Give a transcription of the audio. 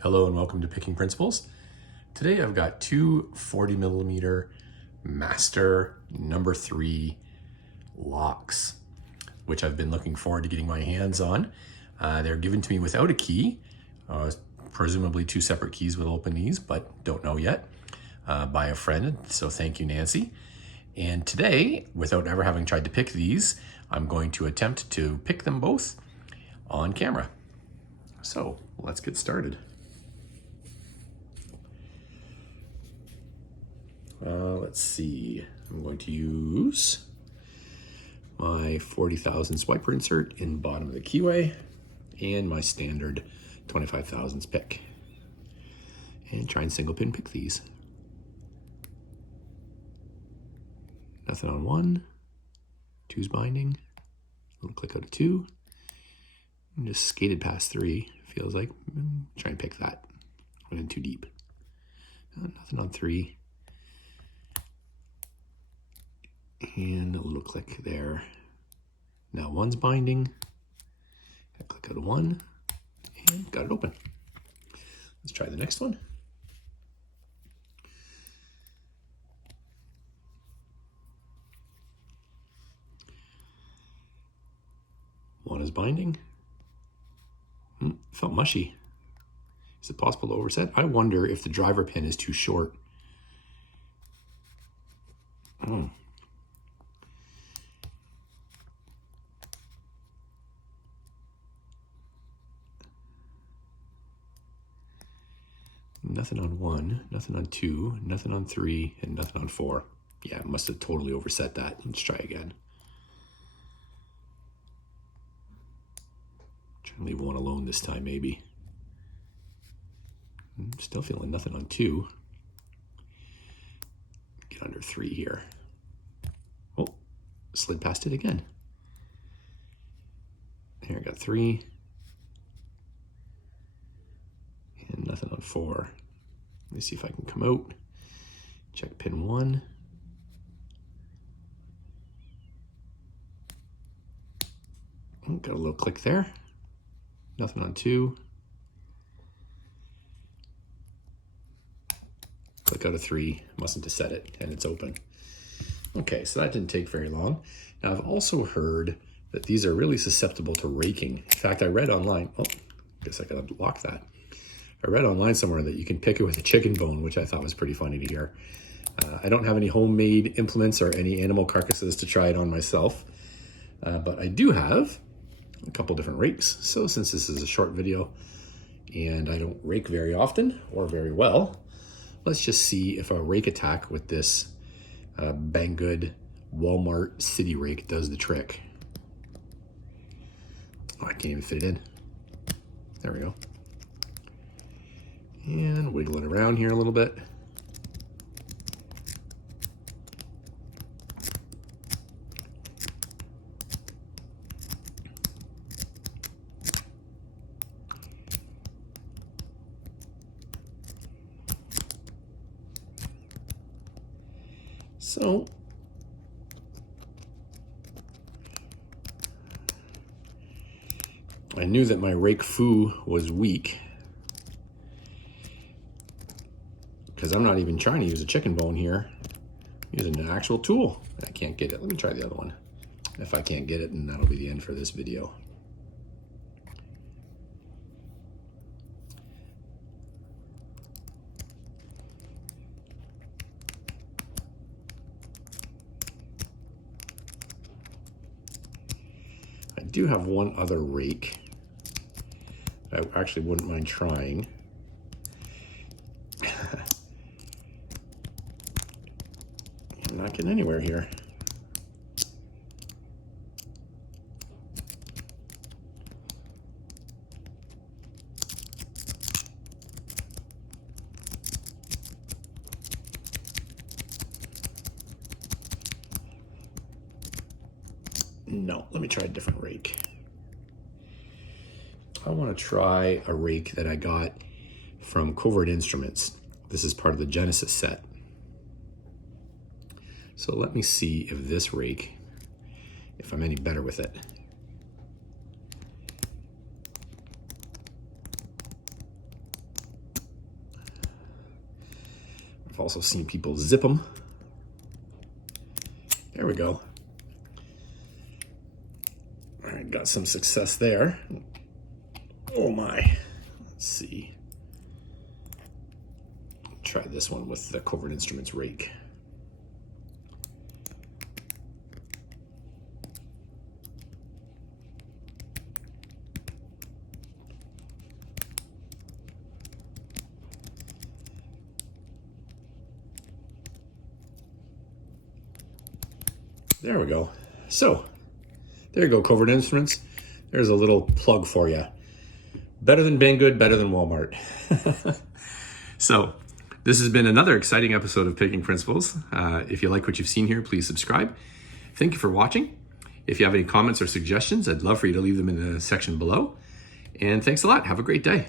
Hello and welcome to Picking Principles. Today I've got two 40mm Master number 3 locks, which I've been looking forward to getting my hands on. They're given to me without a key, presumably two separate keys will open these, but don't know yet, by a friend, so thank you, Nancy. And today, without ever having tried to pick these, I'm going to attempt to pick them both on camera. So let's get started. Let's see, I'm going to use my 40,000 swiper insert in the bottom of the keyway and my standard 25 thousandths pick. And try and single pin pick these. Nothing on 1, 2's binding, little click out of 2, and just skated past 3, feels like. Try and pick that, went in too deep. Nothing on 3. And a little click there. Now 1's binding. Click out of 1 and got it open. Let's try the next one. One is binding. Felt mushy. Is it possible to overset? I wonder if the driver pin is too short. Nothing on 1, nothing on 2, nothing on 3, and nothing on 4. Yeah, must have totally overset that. Let's try again. Try and leave 1 alone this time, maybe. Still feeling nothing on 2. Get under 3 here. Oh, slid past it again. Here I got 3. And nothing on 4. Let me see if I can come out. Check pin 1. Oh, got a little click there. Nothing on 2. Click out of 3. Mustn't have set it, and it's open. Okay, so that didn't take very long. Now I've also heard that these are really susceptible to raking. In fact, I read online, oh, guess I gotta lock that. I read online somewhere that you can pick it with a chicken bone, which I thought was pretty funny to hear. I don't have any homemade implements or any animal carcasses to try it on myself, but I do have a couple different rakes. So since this is a short video and I don't rake very often or very well, let's just see if a rake attack with this Banggood Walmart City Rake does the trick. Oh, I can't even fit it in. There we go. And wiggle it around here a little bit. So, I knew that my rake foo was weak, because I'm not even trying to use a chicken bone here. I'm using an actual tool. I can't get it. Let me try the other one. If I can't get it, then that'll be the end for this video. I do have one other rake I actually wouldn't mind trying. I'm not getting anywhere here. No, let me try a different rake. I want to try a rake that I got from Covert Instruments. This is part of the Genesis set. So let me see if this rake, if I'm any better with it. I've also seen people zip them. There we go. All right, got some success there. Oh my. Let's see. Try this one with the Covert Instruments rake. There we go. So, there you go, Covert Instruments. There's a little plug for you. Better than Banggood, better than Walmart. So, this has been another exciting episode of Picking Principles. If you like what you've seen here, please subscribe. Thank you for watching. If you have any comments or suggestions, I'd love for you to leave them in the section below. And thanks a lot. Have a great day.